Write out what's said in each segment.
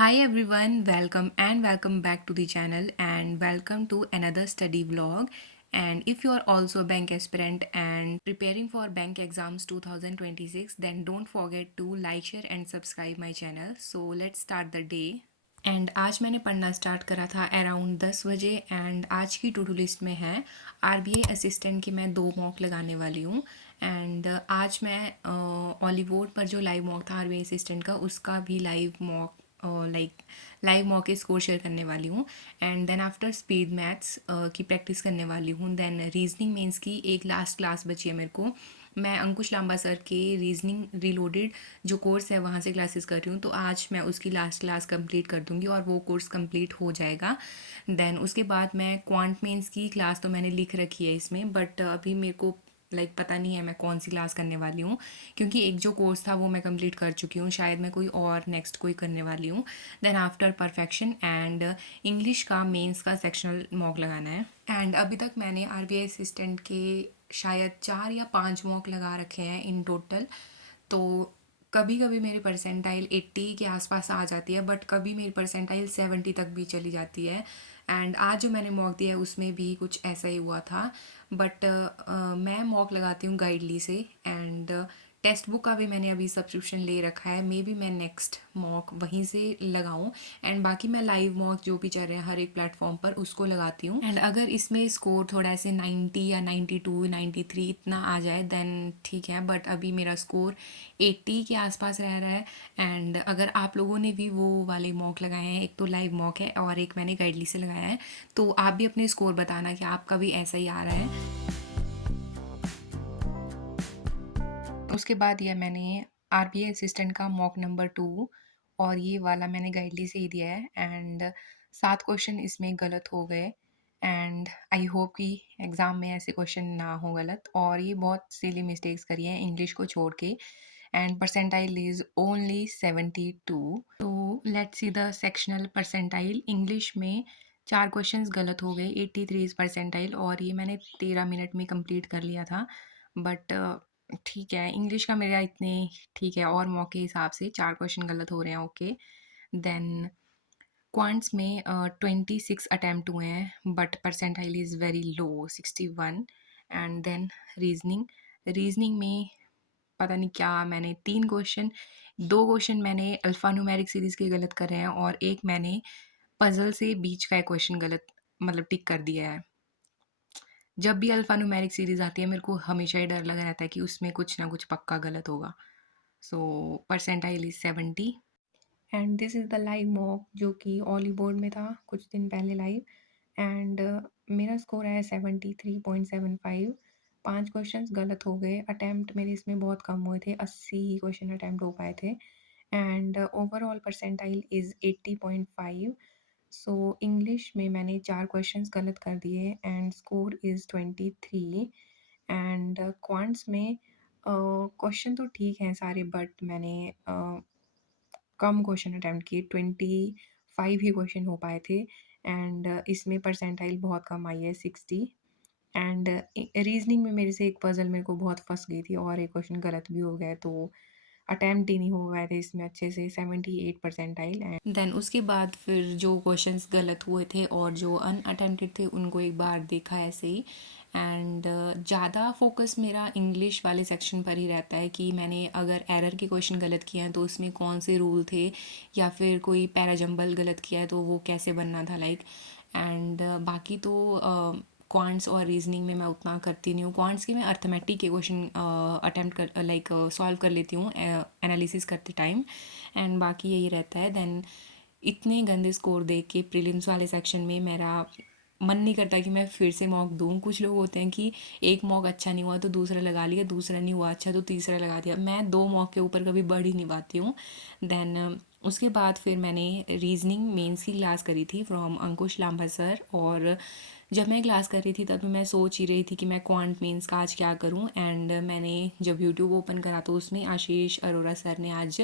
Hi everyone, welcome back to the channel and welcome to another study vlog. And if you are also a bank aspirant and preparing for bank exams 2026, then don't forget to like, share and subscribe my channel. So let's start the day. And आज मैंने पढ़ना start करा था around 10 बजे and आज की to do list में है आरबीआई असिस्टेंट की मैं 2 मॉक लगाने वाली हूँ। एंड आज मैं ऑलीवोर्ड पर जो लाइव मॉक था आरबीआई असिस्टेंट का उसका भी लाइव मॉक के स्कोर शेयर करने वाली हूँ। And then after speed maths की प्रैक्टिस करने वाली हूँ। देन रीजनिंग मेंस की एक लास्ट क्लास बची है मेरे को। मैं अंकुश लांबा सर के रीजनिंग रीलोडेड जो कोर्स है वहाँ से क्लासेस कर रही हूँ, तो आज मैं उसकी लास्ट क्लास कंप्लीट कर दूँगी और वो कोर्स कंप्लीट हो जाएगा। देन उसके बाद मैं क्वांट मेंस की क्लास तो मैंने लिख रखी है इसमें, बट अभी मेरे को पता नहीं है मैं कौन सी क्लास करने वाली हूँ, क्योंकि एक जो कोर्स था वो मैं कंप्लीट कर चुकी हूँ। शायद मैं कोई और नेक्स्ट कोई करने वाली हूँ। Then after perfection and English का मेंस का सेक्शनल मॉक लगाना है। एंड अभी तक मैंने आरबीआई असिस्टेंट के शायद 4 या 5 मॉक लगा रखे हैं इन टोटल। तो कभी कभी मेरी परसेंटाइल 80 के आसपास आ जाती है, बट कभी मेरी परसेंटाइल 70 तक भी चली जाती है। एंड आज जो मैंने मॉक दिया है उसमें भी कुछ ऐसा ही हुआ था। बट मैं मॉक लगाती हूँ गाइडली से। एंड टेक्स्ट बुक का भी मैंने अभी सब्सक्रिप्शन ले रखा है, मे बी मैं नेक्स्ट मॉक वहीं से लगाऊं। एंड बाकी मैं लाइव मॉक जो भी चल रहे हैं हर एक प्लेटफॉर्म पर उसको लगाती हूँ। एंड अगर इसमें स्कोर थोड़ा ऐसे 90 या 92 93 इतना आ जाए देन ठीक है, बट अभी मेरा स्कोर 80 के आसपास रह रहा है। एंड अगर आप लोगों ने भी वो वाले मॉक लगाए हैं, एक तो लाइव मॉक है और एक मैंने गाइडली से लगाया है, तो आप भी अपने स्कोर बताना कि आपका भी ऐसा ही आ रहा है। उसके बाद ये मैंने आरबीआई असिस्टेंट का मॉक नंबर 2 और ये वाला मैंने गाइडली से ही दिया है। एंड 7 क्वेश्चन इसमें गलत हो गए। एंड आई होप कि एग्ज़ाम में ऐसे क्वेश्चन ना हो गलत। और ये बहुत सिली मिस्टेक्स करी हैं इंग्लिश को छोड़ के। And percentile is only 72। तो let's see the sectional percentile. English में 4 क्वेश्चंस गलत हो गए। 83 इज़ परसेंटाइल और ये मैंने 13 मिनट में कंप्लीट कर लिया था। बट ठीक है, इंग्लिश का मेरा इतने ठीक है, और मौके हिसाब से 4 क्वेश्चन गलत हो रहे हैं, ओके। देन क्वांट्स में 26 अटैम्प्ट हुए हैं but percentile is very low 61। And then reasoning में पता नहीं क्या मैंने 3 क्वेश्चन, 2 क्वेश्चन मैंने अल्फ़ा न्यूमेरिक सीरीज़ के गलत करे हैं और एक मैंने पज़ल से बीच का एक क्वेश्चन गलत टिक कर दिया है। जब भी अल्फ़ा न्यूमेरिक सीरीज़ आती है मेरे को हमेशा ही डर लगा रहता है कि उसमें कुछ ना कुछ पक्का गलत होगा। So percentile is 70। And this is the live mock जो कि ऑली बोर्ड में था कुछ दिन पहले लाइव। एंड मेरा स्कोर है 73.75। 5 क्वेश्चंस गलत हो गए। अटैम्प्ट मेरे इसमें बहुत कम हुए थे, 80 ही क्वेश्चन अटैम्प्ट हो पाए थे। And overall percentile is 80.5। So English में मैंने 4 क्वेश्चंस गलत कर दिए and score is 23। And quants में क्वेश्चन तो ठीक हैं सारे, बट मैंने कम क्वेश्चन अटैम्प्ट किए, 25 ही क्वेश्चन हो पाए थे। एंड इसमें परसेंटाइल बहुत कम आई है, 60। एंड रीजनिंग में मेरे से एक पजल मेरे को बहुत फंस गई थी और एक क्वेश्चन गलत भी हो गया, तो अटैम्प्ट ही नहीं हो पाए थे इसमें अच्छे से। 78 परसेंटाइल। एंड देन उसके बाद फिर जो क्वेश्चंस गलत हुए थे और जो अनअटेम्प्टेड थे उनको एक बार देखा ऐसे ही। एंड ज़्यादा फोकस मेरा इंग्लिश वाले सेक्शन पर ही रहता है कि मैंने अगर एरर के क्वेश्चन गलत किए हैं तो उसमें कौन से रूल थे, या फिर कोई पैराजम्बल गलत किया है तो वो कैसे बनना था एंड बाकी तो क्वांट्स और रीजनिंग में मैं उतना करती नहीं हूँ। क्वांट्स की मैं अर्थमेटिक के क्वेश्चन अटैम्प्ट कर सॉल्व कर लेती हूँ एनालिसिस करते टाइम। एंड बाकी यही रहता है। देन इतने गंदे स्कोर देख के प्रीलिम्स वाले सेक्शन में मेरा मन नहीं करता कि मैं फिर से मॉक दूँ। कुछ लोग होते हैं कि एक मॉक अच्छा नहीं हुआ तो दूसरा लगा लिया, दूसरा नहीं हुआ अच्छा तो तीसरा लगा दिया। मैं 2 मॉक के ऊपर कभी बढ़ ही नहीं पाती हूँ। देन उसके बाद फिर मैंने रीजनिंग मेंस की क्लास करी थी फ्रॉम अंकुश लांबा सर। और जब मैं क्लास कर रही थी तब मैं सोच ही रही थी कि मैं क्वांट मेंस का आज क्या करूं। एंड मैंने जब यूट्यूब ओपन करा तो उसमें आशीष अरोरा सर ने आज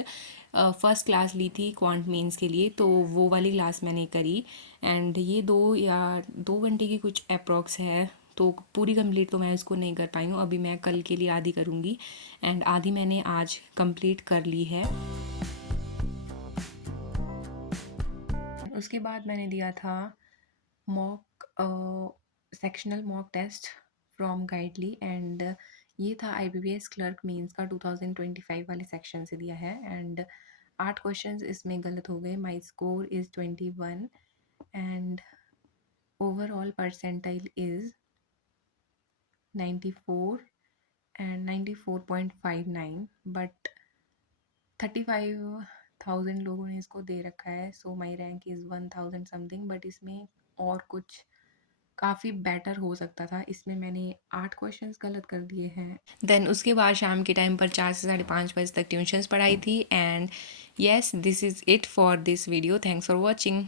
फर्स्ट क्लास ली थी क्वांट मेंस के लिए, तो वो वाली क्लास मैंने करी। एंड ये 2 घंटे की कुछ अप्रॉक्स है, तो पूरी कंप्लीट तो मैं इसको नहीं कर पाई हूँ। अभी मैं कल के लिए आधी करूँगी एंड आधी मैंने आज कंप्लीट कर ली है। उसके बाद मैंने दिया था sectional mock test from Guidely and ये था आईबीपीएस क्लर्क मेंस का 2025 वाले सेक्शन से दिया है एंड 8 क्वेश्चंस इसमें गलत हो गए। My score is 21 and overall percentile is 94 and 94.59 but 35,000 लोगों ने इसको दे रखा है, so my rank is 1000 something, but इसमें और कुछ काफ़ी बेटर हो सकता था। इसमें मैंने 8 क्वेश्चंस गलत कर दिए हैं। देन उसके बाद शाम के टाइम पर 4 से साढ़े 5 बजे तक ट्यूशन्स पढ़ाई थी and yes this is it for this video. Thanks for watching.